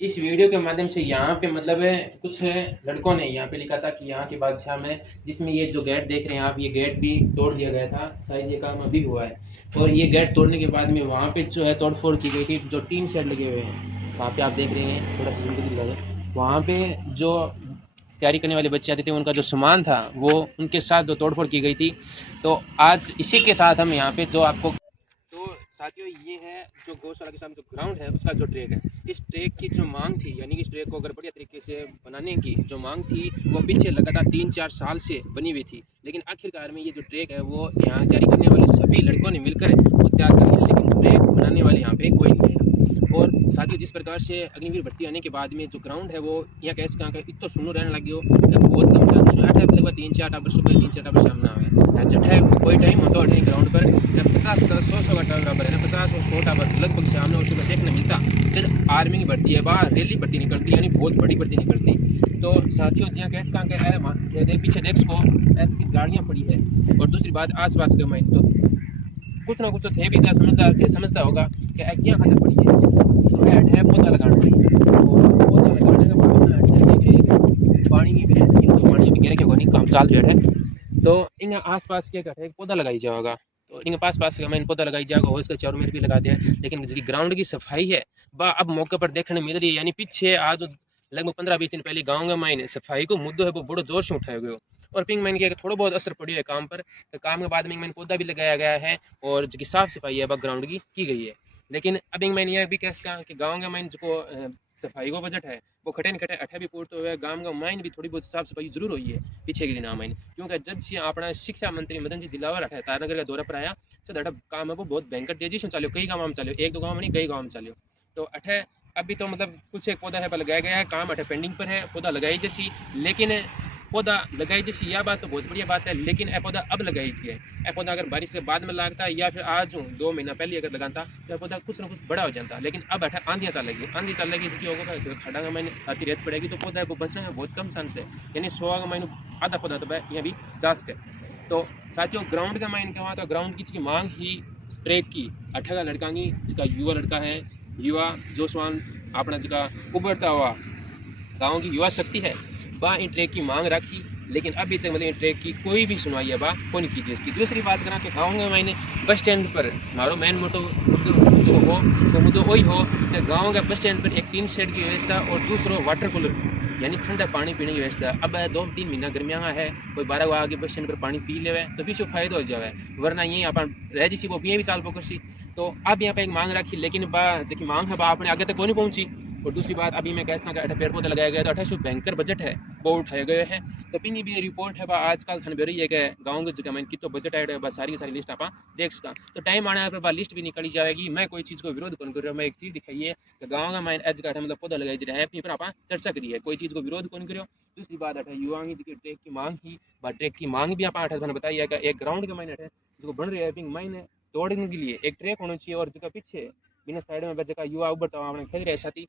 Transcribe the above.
इस वीडियो के माध्यम से यहाँ पे मतलब है कुछ लड़कों ने यहाँ पे लिखा था कि यहाँ के बादशाह में, जिसमें ये जो गेट देख रहे हैं आप, ये गेट भी तोड़ दिया गया था। शायद ये काम अभी हुआ है। और ये गेट तोड़ने के बाद में वहाँ पे जो है तोड़फोड़ की गई थी। जो टीन शेड लगे हुए हैं वहाँ पे आप देख रहे हैं, थोड़ा सा जल्दी दिखा दो। वहाँ पे जो तैयारी करने वाले बच्चे आते थे उनका जो सामान था वो उनके साथ जो तोड़फोड़ की गई थी। तो आज इसी के साथ हम यहाँ पे जो आपको, तो साथियों ये है जो गौशाला के सामने जो ग्राउंड है उसका जो ट्रैक है। इस ट्रैक की जो मांग थी, यानी कि इस ट्रैक को अगर बढ़िया तरीके से बनाने की जो मांग थी वो पीछे लगातार 3-4 साल से बनी हुई थी। लेकिन आखिरकार में ये जो ट्रैक है वो यहाँ तैयारी करने वाले सभी लड़कों ने मिलकर वो तैयार कर लिया, लेकिन ट्रैक बनाने वाले यहाँ पे कोई नहीं है। और साथियों जिस प्रकार से अग्निवीर भर्ती आने के बाद में जो ग्राउंड है वो यहाँ कैसे कहाँ का इतना सुनू रहने लगे हो, बहुत कम चांस लगभग 3-4 टावर सुबह 3-4 टावर शाम ना आए जठे कोई टाइम होता है ग्राउंड पर 50-50 100 का टावर है ना, 50 और 100 टावर लगभग सामने और सुबह देखने मिलता। जब आर्मी की भर्ती है बाहर रैली भर्ती निकलती, यानी बहुत बड़ी भर्ती निकलती। तो साथियों जहाँ कैसे कहाँ के है पीछे देख सको ऐसी गाड़ियाँ पड़ी है। और दूसरी बात आस पास के माइन तो कुछ ना कुछ तो थे भी क्या समझदार थे, समझता होगा कि क्या खातर पड़ी है। तो है पौधा लगाना और पौधा लगाने का बाद पानी की भी तो पानी भी गिर के काम चाल रहा है। तो इन आस पास क्या कहते हैं पौधा लगाई जाएगा, तो इन पास का मैंने पौधा लगाई जाएगा और इसका चारों मेर भी लगा दिया। लेकिन जिसकी ग्राउंड की सफाई है वह अब मौके पर देखने मिल रही है। यानी पीछे आज लगभग 15-20 दिन पहले गाँव में मायने सफाई को मुद्दों है वो बड़ो जोर से उठाया गया। और पिंग मैन के थोड़ा बहुत असर पड़ी है काम पर। तो काम के बाद में मैंने पौधा भी लगाया गया है और जिसकी साफ सफाई है वह ग्राउंड की गई है। लेकिन अब मैंने यह भी कह सका कि गाँव के माइन जो सफाई को बजट है वो खटे न खटे अठे भी पूर्त हुए, गाँव का माइन भी थोड़ी बहुत साफ सफाई जरूर हुई है पीछे के दिन माइन। क्योंकि जब से अपना शिक्षा मंत्री मदन जी दिलावर अठे तारानगर का दौरा पर आया सो अठा काम है वो बहुत भयंकर तेजी से चलो, कई गाँव में चलो, एक दो गाँव में नहीं कई गाँव में चलो। तो अठे अभी तो मतलब कुछ एक पौधा है लगाया गया है, काम अठे पेंडिंग पर है, पौधा लगाई जैसी। लेकिन पौधा लगाई जैसी यह बात तो बहुत बढ़िया बात है, लेकिन यह पौधा अब लगाई थी। यह पौधा अगर बारिश के बाद में लगता है या फिर आज 2 महीना पहले अगर लगाता तो यह पौधा कुछ ना कुछ बड़ा हो जाता। लेकिन अब अठा आंधियाँ चलेगी, आंधी चलेगी इसकी होगा खड़ा का महीने आती रेत पड़ेगी तो पौधा वो बचने में बहुत कम चांस है। यानी 100 का महीनों आधा पौधा तो यहाँ भी चास के। तो साथियों ग्राउंड का माइन क्या तो ग्राउंड की मांग ही ट्रैक की अठा का लड़का की जिसका युवा लड़का है, युवा जोशवान अपना जिसका उभरता हुआ गाँव की युवा शक्ति है वह इन ट्रैक की मांग रखी। लेकिन अभी तक मतलब इन ट्रैक की कोई भी सुनवाई है वह कौन कीजिए। इसकी दूसरी बात करा कि गाँव में मैंने बस स्टैंड पर हमारो मेन मोटो जो हो वो मुद्दों वही हो कि गाँव के बस स्टैंड पर एक टीन शेड की व्यवस्था और दूसरो वाटर कूलर यानी ठंडा पानी पीने की व्यवस्था। अब 2-3 महीना गर्मियाँ है, कोई 12 आगे बस स्टैंड पर पानी पी ले तो पीछे फायदा हो जाए, वरना यही अपन रह जैसी वो भी चाल पोकसी। तो अब यहाँ पे एक मांग रखी, लेकिन जो मांग है अपने आगे तक वो नहीं पहुंची। और दूसरी बात अभी मैं कैसा अठा पेड़ पौधे लगाया गया तो 28 बैंकर बजट है वो उठाए गए हैं। तो पिनी भी रिपोर्ट है आजकल थन रही है कि गाँव की जगह में कितो बजट आए बस सारी सारी लिस्ट आप देख सका। तो टाइम आने पर लिस्ट भी निकली जाएगी। मैं कोई चीज़ को विरोध कौन कर रहा हूँ, मैं एक चीज़ दिखाई है कि गाँव का माइन एज का मतलब पौधा लगाई जा रहा है अपनी पर आप चर्चा करिए, कोई चीज़ को विरोध कौन करो। दूसरी बात है युवा की ट्रैक की मांग ही ट्रैक की मांग भी आप बताइए कि एक ग्राउंड के माइन जो बन रही है माइन दौड़ने के लिए एक ट्रैक होना चाहिए और जगह पीछे बिना साइड में जगह युवा उभरता खेल रहे साथी